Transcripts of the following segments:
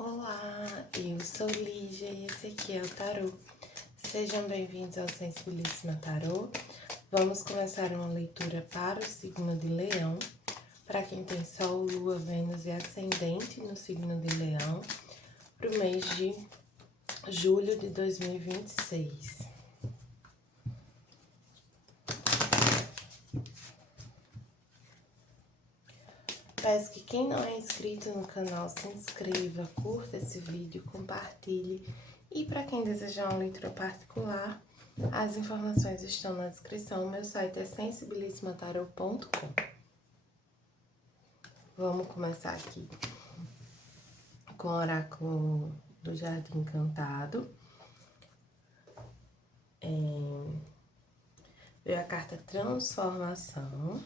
Olá, eu sou Lígia e esse aqui é o Tarô. Sejam bem-vindos ao Sensibilíssima Tarô. Vamos começar uma leitura para o signo de Leão. Para quem tem Sol, Lua, Vênus e Ascendente no signo de Leão, para o mês de julho de 2026. Peço que quem não é inscrito no canal se inscreva, curta esse vídeo, compartilhe. E para quem desejar uma leitura particular, as informações estão na descrição. Meu site é sensibilissimataroto.com. Vamos começar aqui com o oráculo do Jardim Encantado. Veio a carta Transformação.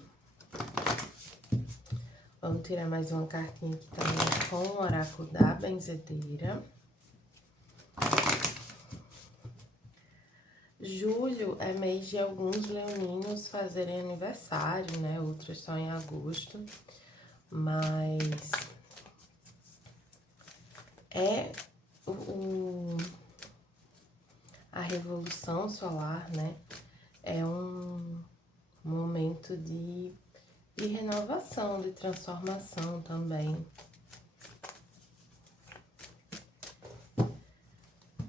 Vamos tirar mais uma cartinha aqui também com o oráculo da Benzedeira. Julho é mês de alguns leoninos fazerem aniversário, né? Outros só em agosto. Mas é a revolução solar, né? É um momento de renovação, de transformação também.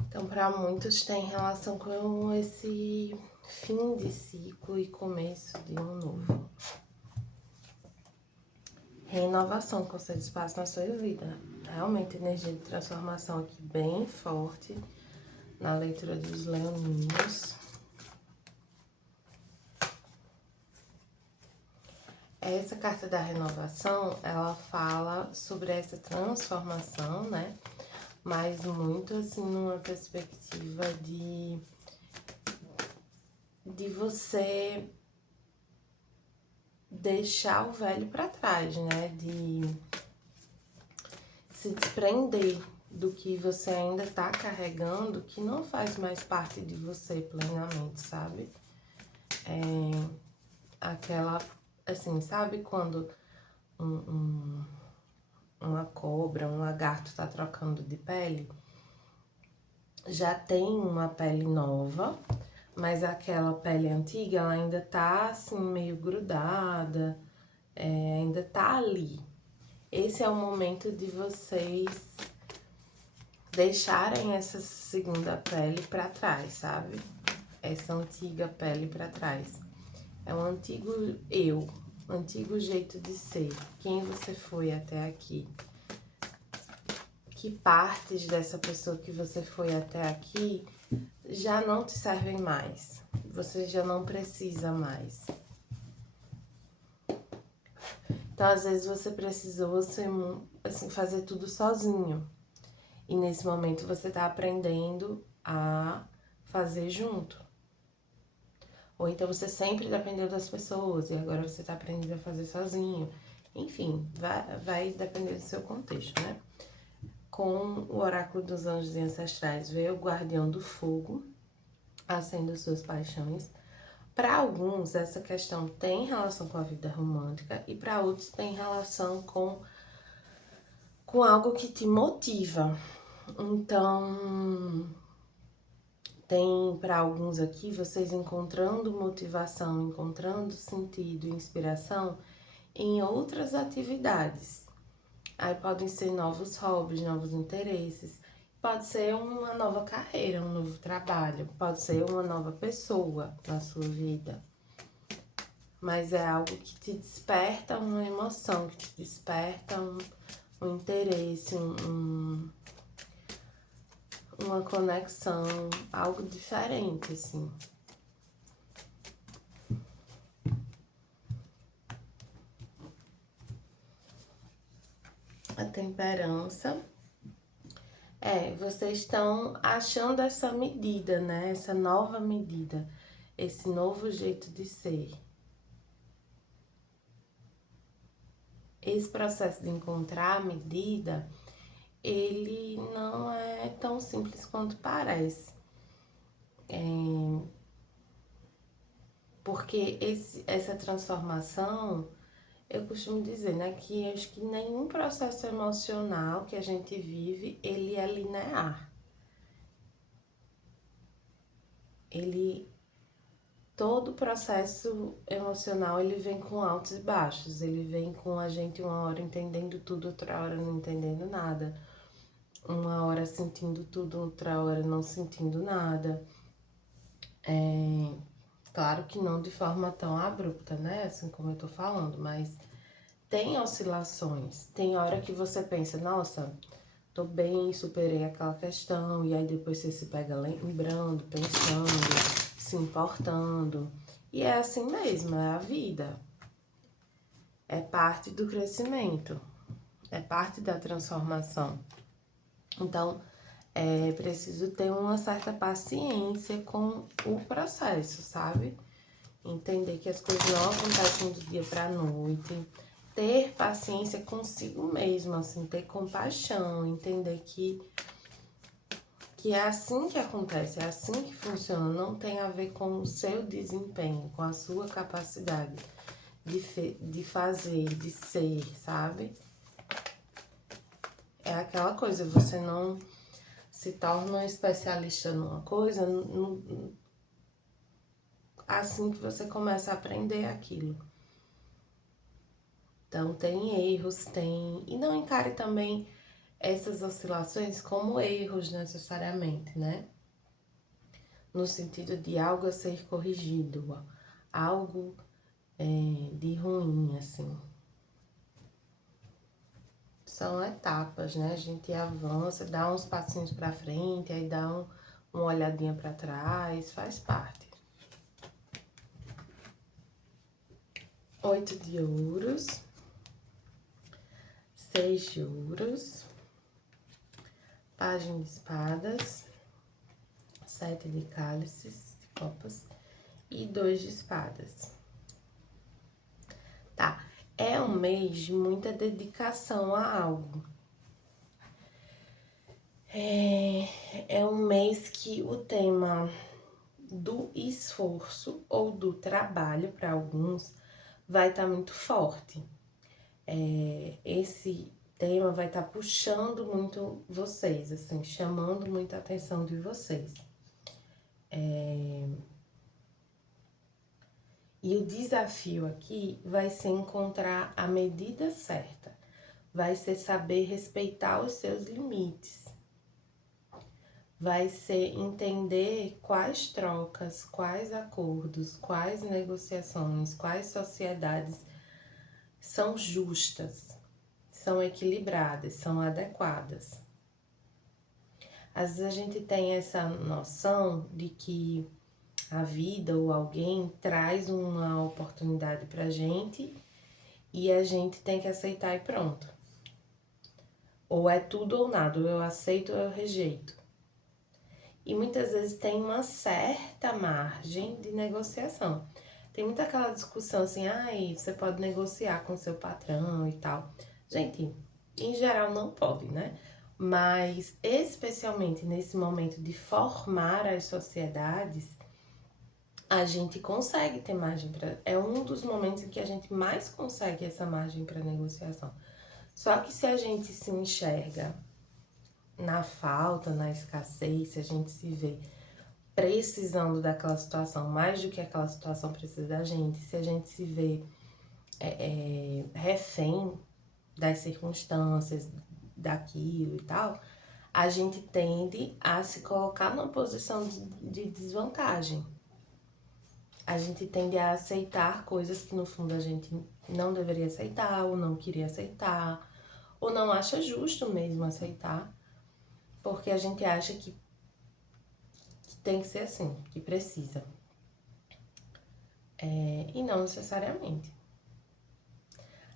Então, para muitos tem relação com esse fim de ciclo e começo de um novo. Renovação com seu espaço na sua vida. Realmente, energia de transformação aqui bem forte na leitura dos leoninos. Essa carta da renovação, ela fala sobre essa transformação, né? Mas muito assim numa perspectiva de você deixar o velho para trás, né? De se desprender do que você ainda tá carregando, que não faz mais parte de você plenamente, sabe? Aquela, assim, sabe quando uma cobra, um lagarto tá trocando de pele? Já tem uma pele nova, mas aquela pele antiga, ela ainda tá assim, meio grudada, ainda tá ali. Esse é o momento de vocês deixarem essa segunda pele pra trás, sabe? Essa antiga pele pra trás. É um antigo eu, um antigo jeito de ser. Quem você foi até aqui? Que partes dessa pessoa que você foi até aqui já não te servem mais. Você já não precisa mais. Então, às vezes, você precisou assim, fazer tudo sozinho. E nesse momento você tá aprendendo a fazer junto. Ou então você sempre dependeu das pessoas e agora você tá aprendendo a fazer sozinho. Enfim, vai depender do seu contexto, né? Com o oráculo dos anjos e ancestrais veio o guardião do fogo, acenda suas paixões. Para alguns, essa questão tem relação com a vida romântica e para outros tem relação com algo que te motiva. Então, tem para alguns aqui, vocês encontrando motivação, encontrando sentido, inspiração em outras atividades. Aí podem ser novos hobbies, novos interesses, pode ser uma nova carreira, um novo trabalho, pode ser uma nova pessoa na sua vida. Mas é algo que te desperta uma emoção, que te desperta um interesse, uma conexão, algo diferente, assim. A temperança. Vocês estão achando essa medida, né? Essa nova medida, esse novo jeito de ser. Esse processo de encontrar a medida, ele não é tão simples quanto parece. Porque essa transformação, eu costumo dizer, né, que acho que nenhum processo emocional que a gente vive, ele é linear. Todo processo emocional, ele vem com altos e baixos. Ele vem com a gente uma hora entendendo tudo, outra hora não entendendo nada. Uma hora sentindo tudo, outra hora não sentindo nada. Claro que não de forma tão abrupta, né? Assim como eu tô falando, mas tem oscilações. Tem hora que você pensa, nossa, tô bem, superei aquela questão, e aí depois você se pega lembrando, pensando, se importando. E é assim mesmo, é a vida. É parte do crescimento, é parte da transformação. Então, é preciso ter uma certa paciência com o processo, sabe? Entender que as coisas não acontecem do dia para a noite, ter paciência consigo mesmo, assim, ter compaixão, entender que é assim que acontece, é assim que funciona, não tem a ver com o seu desempenho, com a sua capacidade de fazer, de ser, sabe? É aquela coisa, você não se torna um especialista numa coisa assim que você começa a aprender aquilo. Então, tem erros, tem. E não encare também essas oscilações como erros necessariamente, né? No sentido de algo a ser corrigido, algo de ruim, assim. São etapas, né? A gente avança, dá uns passinhos pra frente, aí dá uma olhadinha pra trás, faz parte. 8 de ouros, 6 de ouros, página de espadas, 7 de cálices, de copas e 2 de espadas. Tá, é um mês de muita dedicação a algo. É um mês que o tema do esforço ou do trabalho, para alguns, vai estar muito forte. Esse tema vai estar puxando muito vocês, assim, chamando muita atenção de vocês. E o desafio aqui vai ser encontrar a medida certa, vai ser saber respeitar os seus limites, vai ser entender quais trocas, quais acordos, quais negociações, quais sociedades são justas, são equilibradas, são adequadas. Às vezes a gente tem essa noção de que a vida ou alguém traz uma oportunidade pra gente e a gente tem que aceitar e pronto. Ou é tudo ou nada, ou eu aceito ou eu rejeito. E muitas vezes tem uma certa margem de negociação. Tem muita aquela discussão assim, ai, você pode negociar com seu patrão e tal. Gente, em geral não pode, né? Mas especialmente nesse momento de formar as sociedades, a gente consegue ter margem para. É um dos momentos em que a gente mais consegue essa margem para negociação. Só que se a gente se enxerga na falta, na escassez, se a gente se vê precisando daquela situação mais do que aquela situação precisa da gente, se a gente se vê refém das circunstâncias, daquilo e tal, a gente tende a se colocar numa posição de desvantagem. A gente tende a aceitar coisas que no fundo a gente não deveria aceitar, ou não queria aceitar, ou não acha justo mesmo aceitar, porque a gente acha que tem que ser assim, que precisa. E não necessariamente.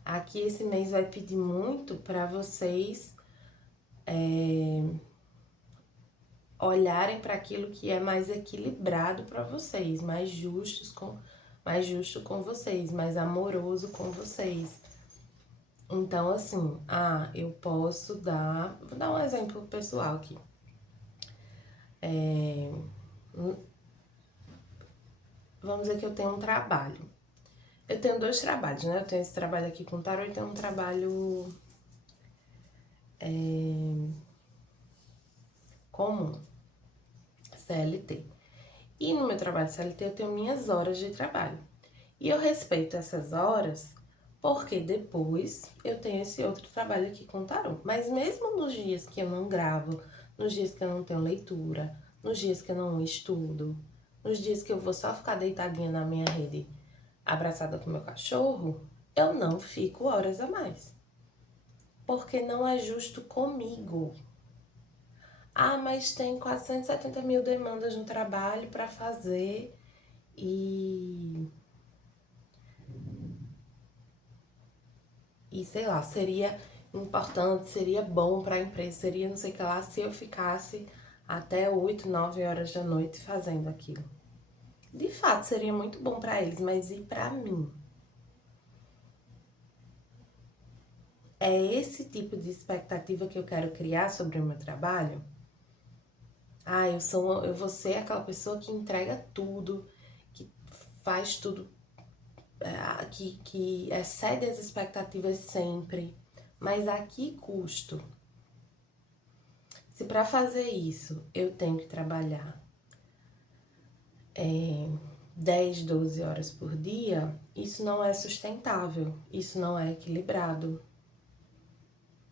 Aqui esse mês vai pedir muito para vocês olharem para aquilo que é mais equilibrado para vocês, mais justo com vocês, mais amoroso com vocês. Então, assim, eu posso dar. Vou dar um exemplo pessoal aqui. Vamos dizer que eu tenho um trabalho. Eu tenho 2 trabalhos, né? Eu tenho esse trabalho aqui com tarô e tenho um trabalho comum, CLT. E no meu trabalho CLT eu tenho minhas horas de trabalho. E eu respeito essas horas porque depois eu tenho esse outro trabalho aqui com tarô. Mas mesmo nos dias que eu não gravo, nos dias que eu não tenho leitura, nos dias que eu não estudo, nos dias que eu vou só ficar deitadinha na minha rede, abraçada com meu cachorro, eu não fico horas a mais. Porque não é justo comigo. Ah, mas tem 470 mil demandas no trabalho para fazer e sei lá, seria importante, seria bom para a empresa, seria não sei o que lá, se eu ficasse até 8, 9 horas da noite fazendo aquilo. De fato, seria muito bom para eles, mas e para mim? É esse tipo de expectativa que eu quero criar sobre o meu trabalho? Ah, eu vou ser aquela pessoa que entrega tudo, que faz tudo, que excede as expectativas sempre. Mas a que custo? Se para fazer isso eu tenho que trabalhar 10, 12 horas por dia, isso não é sustentável, isso não é equilibrado.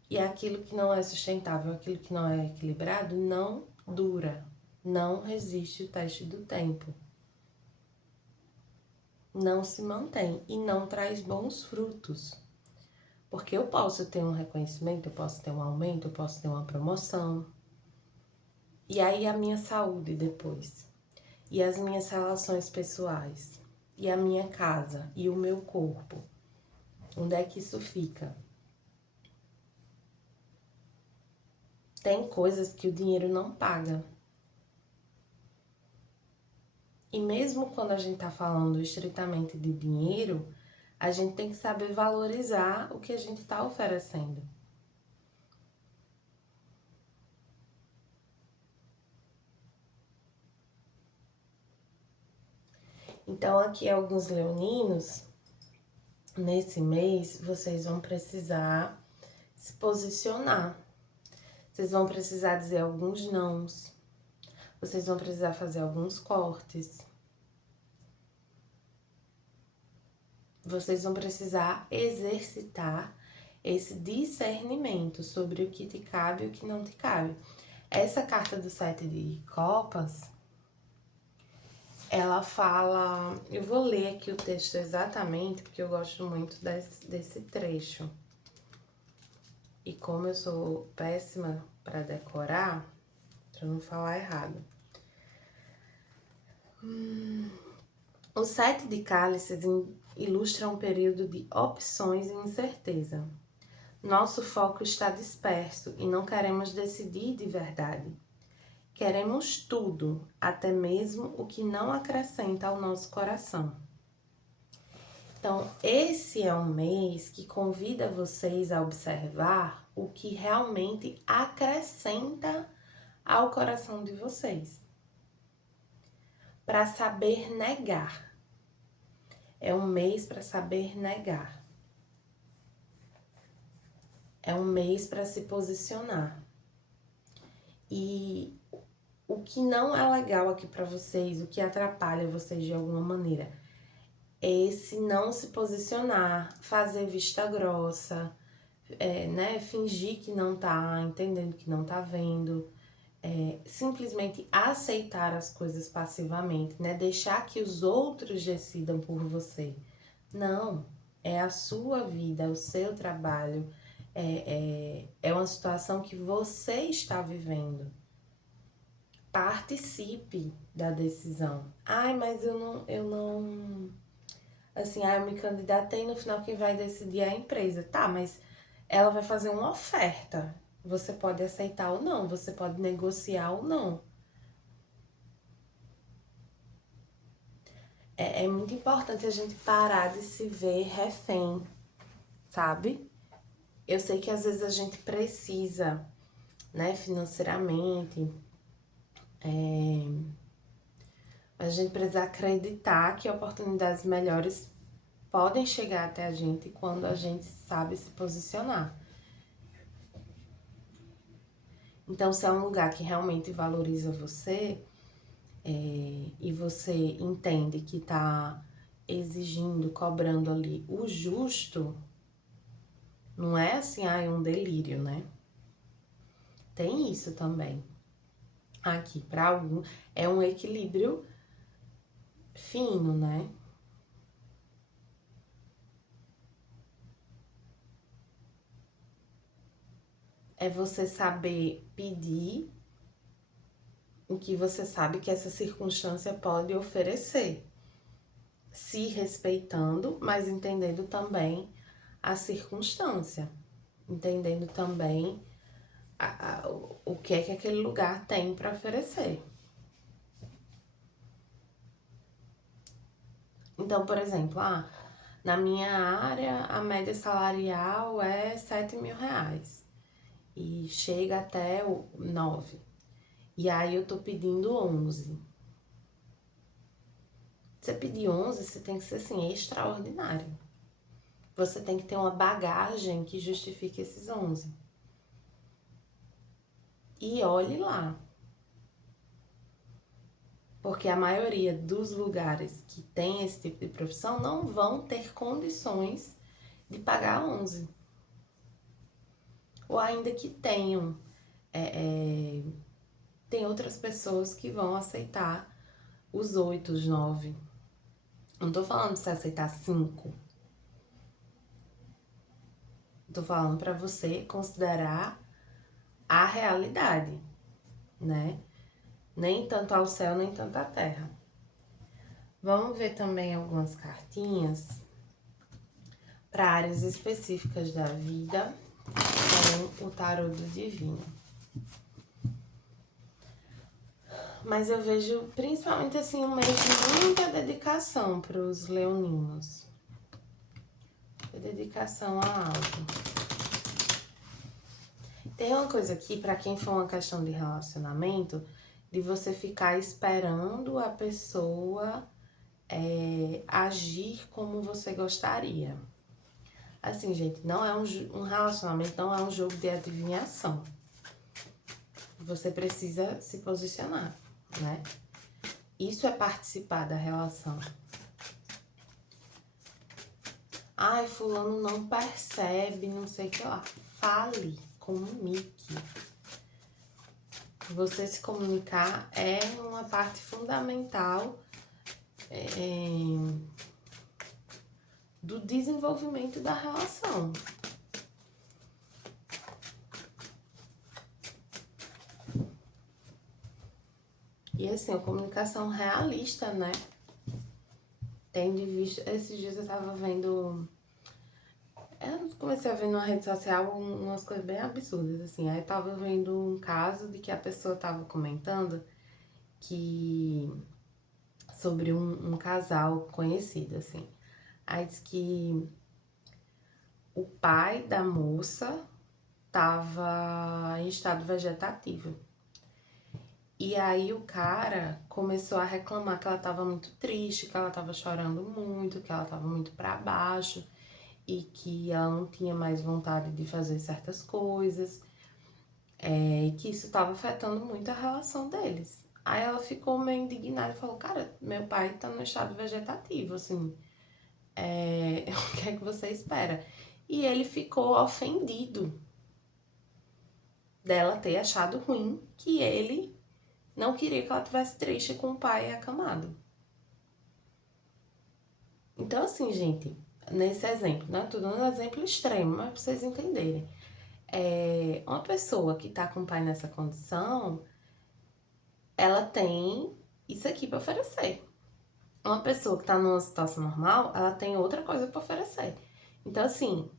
E aquilo que não é sustentável, aquilo que não é equilibrado, não dura, não resiste o teste do tempo. Não se mantém e não traz bons frutos. Porque eu posso ter um reconhecimento, eu posso ter um aumento, eu posso ter uma promoção. E aí a minha saúde depois. E as minhas relações pessoais. E a minha casa. E o meu corpo. Onde é que isso fica? Tem coisas que o dinheiro não paga. E mesmo quando a gente tá falando estritamente de dinheiro, a gente tem que saber valorizar o que a gente tá oferecendo. Então, aqui alguns leoninos, nesse mês, vocês vão precisar se posicionar. Vocês vão precisar dizer alguns nãos. Vocês vão precisar fazer alguns cortes. Vocês vão precisar exercitar esse discernimento sobre o que te cabe e o que não te cabe. Essa carta do 7 de copas, ela fala... Eu vou ler aqui o texto exatamente, porque eu gosto muito desse trecho. E como eu sou péssima para decorar, para não falar errado. O 7 de cálices ilustra um período de opções e incerteza. Nosso foco está disperso e não queremos decidir de verdade. Queremos tudo, até mesmo o que não acrescenta ao nosso coração. Então, esse é um mês que convida vocês a observar o que realmente acrescenta ao coração de vocês. Para saber negar. É um mês para saber negar. É um mês para se posicionar. E o que não é legal aqui para vocês, o que atrapalha vocês de alguma maneira, é esse não se posicionar, fazer vista grossa, né? Fingir que não tá entendendo, que não tá vendo, simplesmente aceitar as coisas passivamente, né? Deixar que os outros decidam por você. Não, é a sua vida, é o seu trabalho, é uma situação que você está vivendo. Participe da decisão. Ai, mas eu não, assim, eu me candidatei, no final quem vai decidir é a empresa. Tá, mas ela vai fazer uma oferta. Você pode aceitar ou não, você pode negociar ou não. É muito importante a gente parar de se ver refém, sabe? Eu sei que às vezes a gente precisa, né, financeiramente, a gente precisa acreditar que oportunidades melhores podem chegar até a gente quando a gente sabe se posicionar. Então, se é um lugar que realmente valoriza você, e você entende que tá exigindo, cobrando ali o justo, não é assim, um delírio, né? Tem isso também. Aqui, para algum, é um equilíbrio fino, né? É você saber pedir o que você sabe que essa circunstância pode oferecer, se respeitando, mas entendendo também a circunstância, entendendo também o que é que aquele lugar tem para oferecer. Então, por exemplo, na minha área a média salarial é 7.000 reais e chega até o 9. E aí eu tô pedindo 11. Você pedir 11, você tem que ser assim, extraordinário. Você tem que ter uma bagagem que justifique esses 11. E olhe lá. Porque a maioria dos lugares que tem esse tipo de profissão não vão ter condições de pagar 11. Ou ainda que tenham, tem outras pessoas que vão aceitar os 8, os 9. Não tô falando de você aceitar 5. Tô falando para você considerar a realidade, né? Nem tanto ao céu, nem tanto à terra. Vamos ver também algumas cartinhas para áreas específicas da vida com o tarô do divino. Mas eu vejo principalmente assim um mês de muita dedicação para os leoninos. Dedicação a algo. Tem uma coisa aqui, para quem for uma questão de relacionamento, de você ficar esperando a pessoa agir como você gostaria. Assim, gente, não é um relacionamento, não é um jogo de adivinhação. Você precisa se posicionar, né? Isso é participar da relação. Ai, fulano não percebe, não sei o que lá. Fale, comunique. Você se comunicar é uma parte fundamental do desenvolvimento da relação. E assim, a comunicação realista, né? Tendo visto, esses dias eu tava vendo, eu comecei a ver numa rede social umas coisas bem absurdas, assim. Aí eu tava vendo um caso de que a pessoa tava comentando que sobre um casal conhecido, assim. Aí diz que o pai da moça tava em estado vegetativo. E aí o cara começou a reclamar que ela tava muito triste, que ela tava chorando muito, que ela tava muito pra baixo e que ela não tinha mais vontade de fazer certas coisas, e que isso tava afetando muito a relação deles. Aí ela ficou meio indignada e falou, cara, meu pai tá no estado vegetativo, assim, o que é que você espera? E ele ficou ofendido dela ter achado ruim que ele não queria que ela tivesse triste com o pai acamado. Então, assim, gente, nesse exemplo, né? Tô dando um exemplo extremo, mas pra vocês entenderem. Uma pessoa que tá com o pai nessa condição, ela tem isso aqui pra oferecer. Uma pessoa que tá numa situação normal, ela tem outra coisa pra oferecer. Então, assim,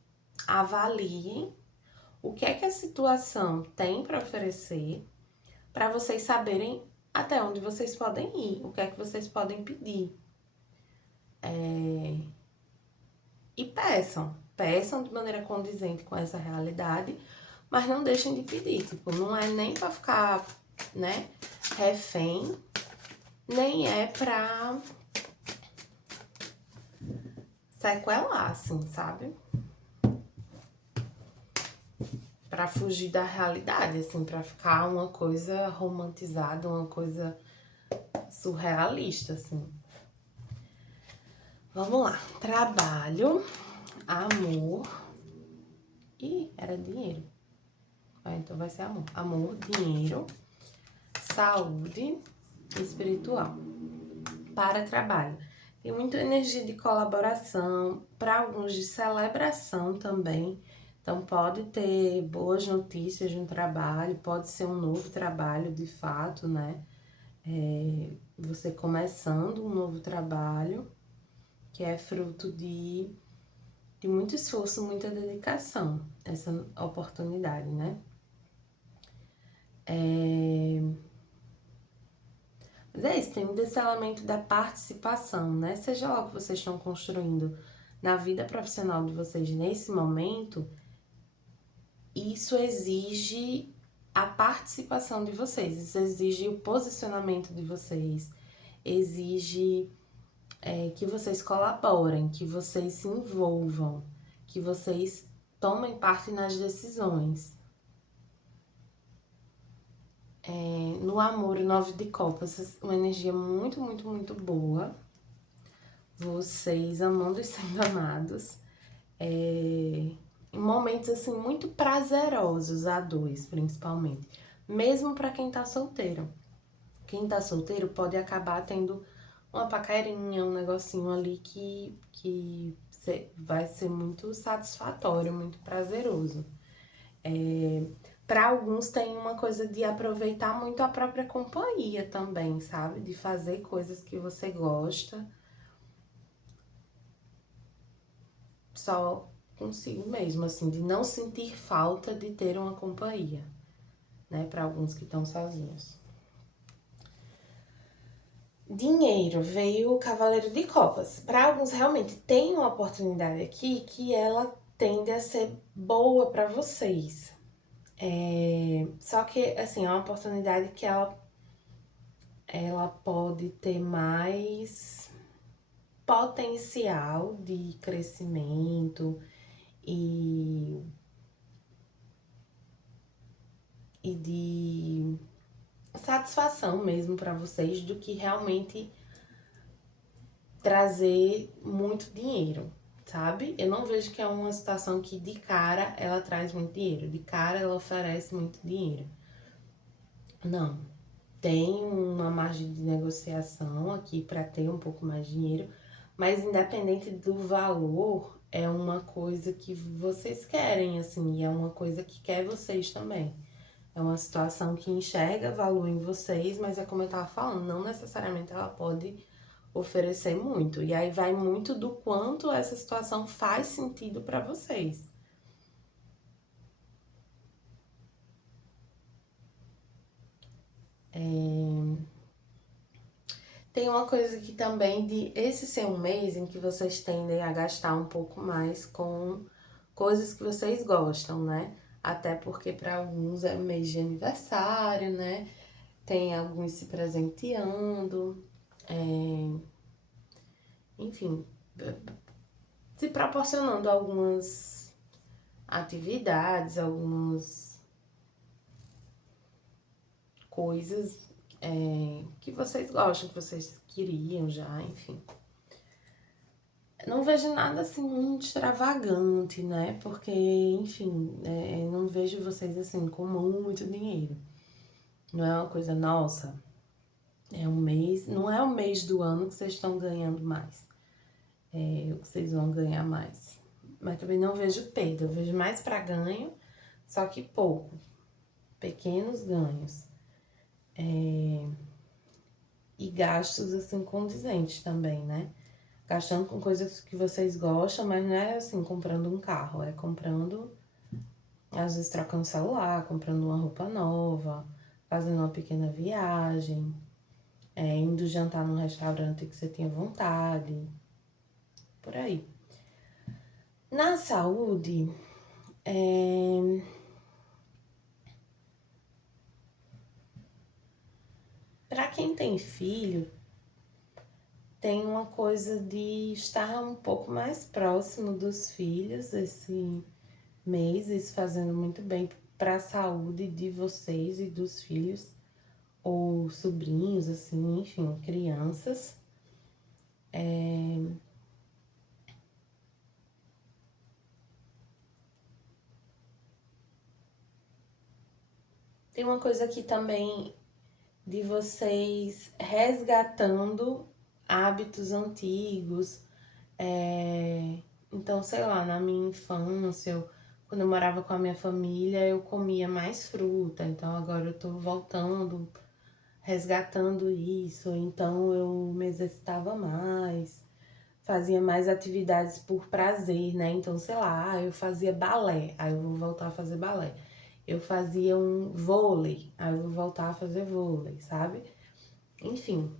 avaliem o que é que a situação tem pra oferecer, pra vocês saberem até onde vocês podem ir, o que é que vocês podem pedir. E peçam de maneira condizente com essa realidade, mas não deixem de pedir, tipo, não é nem pra ficar, né, refém, nem é pra sequelar, assim, sabe? Pra fugir da realidade, assim, pra ficar uma coisa romantizada, uma coisa surrealista, assim. Vamos lá. Trabalho, amor e era dinheiro. Então vai ser amor. Amor, dinheiro, saúde espiritual. Para trabalho. Tem muita energia de colaboração, para alguns de celebração também. Então, pode ter boas notícias de um trabalho, pode ser um novo trabalho de fato, né? Você começando um novo trabalho, que é fruto de muito esforço, muita dedicação, essa oportunidade, né? Mas é isso, tem um descelamento da participação, né? Seja lá o que vocês estão construindo na vida profissional de vocês nesse momento, isso exige a participação de vocês, isso exige o posicionamento de vocês, exige que vocês colaborem, que vocês se envolvam, que vocês tomem parte nas decisões. No amor, o 9 de copas, uma energia muito, muito, muito boa. Vocês amando e sendo amados. Em momentos, assim, muito prazerosos a dois, principalmente. Mesmo para quem tá solteiro. Quem tá solteiro pode acabar tendo uma paquerinha, um negocinho ali que vai ser muito satisfatório, muito prazeroso. Para alguns tem uma coisa de aproveitar muito a própria companhia também, sabe? De fazer coisas que você gosta só consigo mesmo, assim, de não sentir falta de ter uma companhia, né? Para alguns que estão sozinhos. Dinheiro, veio o Cavaleiro de Copas. Para alguns, realmente, tem uma oportunidade aqui que ela tende a ser boa para vocês. Só que, assim, é uma oportunidade que ela pode ter mais potencial de crescimento e de satisfação mesmo para vocês do que realmente trazer muito dinheiro, sabe? Eu não vejo que é uma situação que de cara ela traz muito dinheiro, de cara ela oferece muito dinheiro. Não. Tem uma margem de negociação aqui para ter um pouco mais de dinheiro, mas independente do valor, é uma coisa que vocês querem, assim, e é uma coisa que quer vocês também. É uma situação que enxerga valor em vocês, mas é como eu tava falando, não necessariamente ela pode oferecer muito. E aí vai muito do quanto essa situação faz sentido para vocês. Tem uma coisa que também de esse ser um mês em que vocês tendem a gastar um pouco mais com coisas que vocês gostam, né? Até porque para alguns é mês de aniversário, né? Tem alguns se presenteando, enfim, se proporcionando algumas atividades, algumas coisas que vocês gostam, que vocês queriam já, enfim. Não vejo nada assim muito extravagante, né? Porque, enfim, não vejo vocês assim com muito dinheiro. Não é uma coisa, nossa, é um mês, não é o mês do ano que vocês estão ganhando mais. É o que vocês vão ganhar mais. Mas também não vejo perda, eu vejo mais para ganho, só que pouco. Pequenos ganhos. E gastos assim condizentes também, né? Gastando com coisas que vocês gostam, mas não é assim comprando um carro, é comprando, às vezes trocando celular, comprando uma roupa nova, fazendo uma pequena viagem, indo jantar num restaurante que você tinha vontade, por aí. Na saúde, para quem tem filho, tem uma coisa de estar um pouco mais próximo dos filhos esse mês, isso fazendo muito bem para a saúde de vocês e dos filhos, ou sobrinhos, assim, enfim, crianças. Tem uma coisa aqui também de vocês resgatando hábitos antigos. Então, sei lá, na minha infância, quando eu morava com a minha família, eu comia mais fruta. Então, agora eu tô voltando, resgatando isso. Então, eu me exercitava mais, fazia mais atividades por prazer, né? Então, sei lá, eu fazia balé, aí eu vou voltar a fazer balé. Eu fazia um vôlei, aí eu vou voltar a fazer vôlei, sabe? Enfim.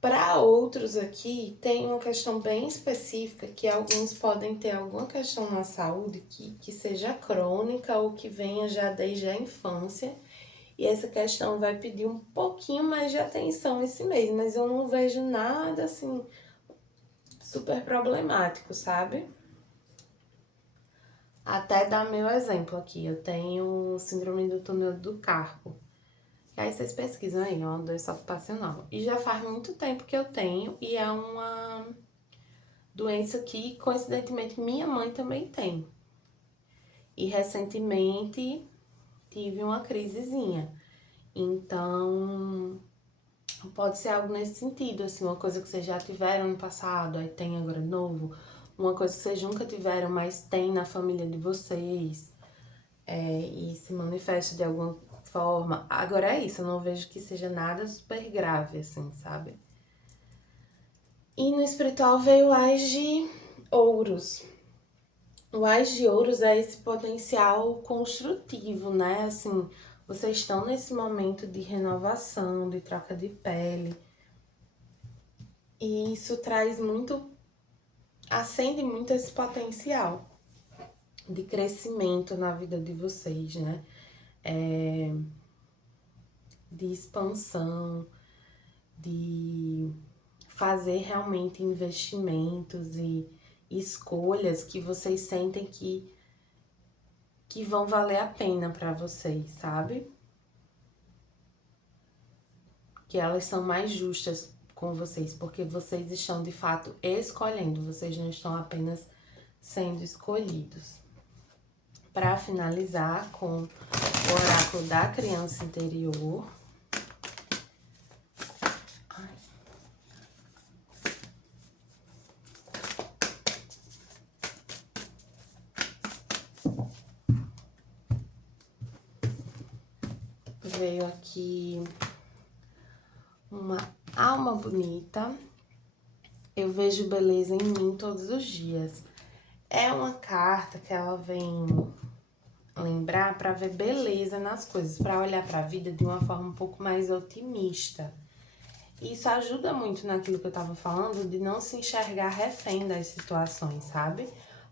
Para outros aqui, tem uma questão bem específica, que alguns podem ter alguma questão na saúde que seja crônica ou que venha já desde a infância. E essa questão vai pedir um pouquinho mais de atenção esse mês, mas eu não vejo nada assim super problemático, sabe? Até dar meu exemplo aqui, eu tenho síndrome do túnel do carpo. E aí vocês pesquisam aí, é uma doença ocupacional. E já faz muito tempo que eu tenho e é uma doença que, coincidentemente, minha mãe também tem. E recentemente tive uma crisezinha. Então, pode ser algo nesse sentido, assim, uma coisa que vocês já tiveram no passado, aí tem agora de novo. Uma coisa que vocês nunca tiveram, mas tem na família de vocês. E se manifesta de alguma forma. Agora é isso, eu não vejo que seja nada super grave, assim, sabe? E no espiritual veio o Ás de Ouros. O Ás de Ouros é esse potencial construtivo, né? Assim, vocês estão nesse momento de renovação, de troca de pele. E isso traz muito, acende muito esse potencial de crescimento na vida de vocês, né? De expansão, de fazer realmente investimentos e escolhas que vocês sentem que vão valer a pena para vocês, sabe? Que elas são mais justas com vocês, porque vocês estão de fato escolhendo, vocês não estão apenas sendo escolhidos. Para finalizar com o oráculo da criança interior. Veio aqui uma alma bonita. Eu vejo beleza em mim todos os dias. É uma carta que ela vem lembrar para ver beleza nas coisas, para olhar para a vida de uma forma um pouco mais otimista. Isso ajuda muito naquilo que eu tava falando, de não se enxergar refém das situações, sabe?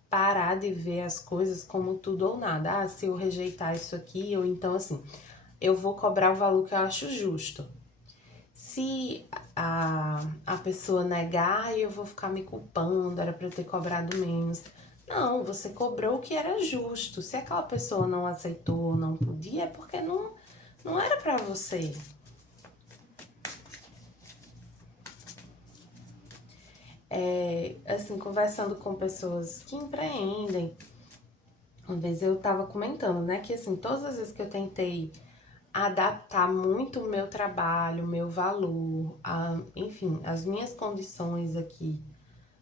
Parar de ver as coisas como tudo ou nada. Ah, se eu rejeitar isso aqui, ou então assim, eu vou cobrar o valor que eu acho justo. Se a pessoa negar, eu vou ficar me culpando, era pra eu ter cobrado menos. Não, você cobrou o que era justo. Se aquela pessoa não aceitou, não podia, é porque não era pra você. Assim, conversando com pessoas que empreendem, uma vez eu tava comentando, né, que assim, todas as vezes que eu tentei adaptar muito o meu trabalho, o meu valor, enfim, as minhas condições aqui,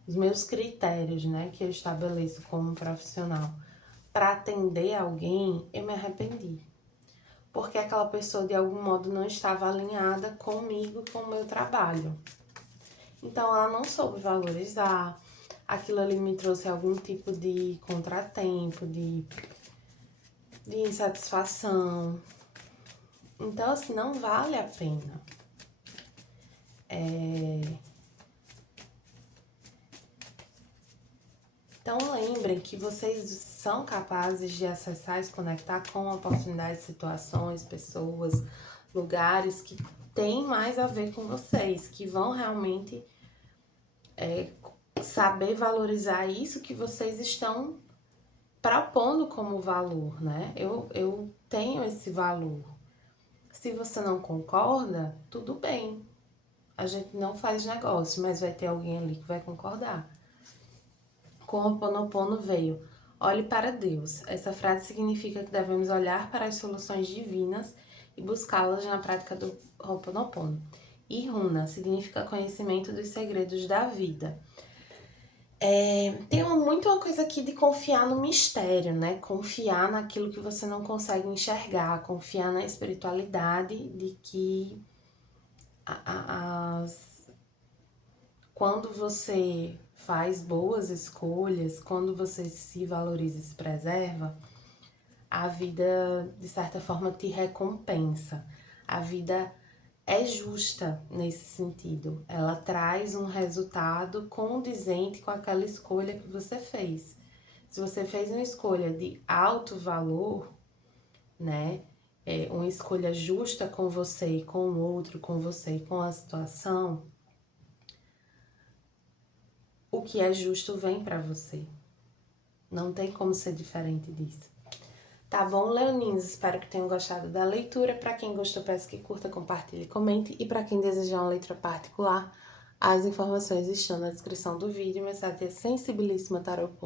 os meus critérios, né, que eu estabeleço como profissional, para atender alguém, eu me arrependi. Porque aquela pessoa, de algum modo, não estava alinhada comigo, com o meu trabalho. Então, ela não soube valorizar. Aquilo ali me trouxe algum tipo de contratempo, de insatisfação. Então, assim, não vale a pena. Então, lembrem que vocês são capazes de acessar e se conectar com oportunidades, situações, pessoas. lugares que tem mais a ver com vocês, que vão realmente saber valorizar isso que vocês estão propondo como valor, né? Eu tenho esse valor. Se você não concorda, tudo bem. A gente não faz negócio, mas vai ter alguém ali que vai concordar. Com o Ho'oponopono veio: olhe para Deus. Essa frase significa que devemos olhar para as soluções divinas e buscá-las na prática do Ho'oponopono. E Runa significa conhecimento dos segredos da vida. Tem muito uma coisa aqui de confiar no mistério, né? Confiar naquilo que você não consegue enxergar, confiar na espiritualidade de que quando você faz boas escolhas, quando você se valoriza e se preserva, a vida, de certa forma, te recompensa. A vida é justa nesse sentido. Ela traz um resultado condizente com aquela escolha que você fez. Se você fez uma escolha de alto valor, né? Uma escolha justa com você e com o outro, com você e com a situação, o que é justo vem para você. Não tem como ser diferente disso. Tá bom, leoninos? Espero que tenham gostado da leitura. Para quem gostou, peço que curta, compartilhe e comente. E para quem desejar uma leitura particular, as informações estão na descrição do vídeo. Meu site é sensibilíssima tarot.com.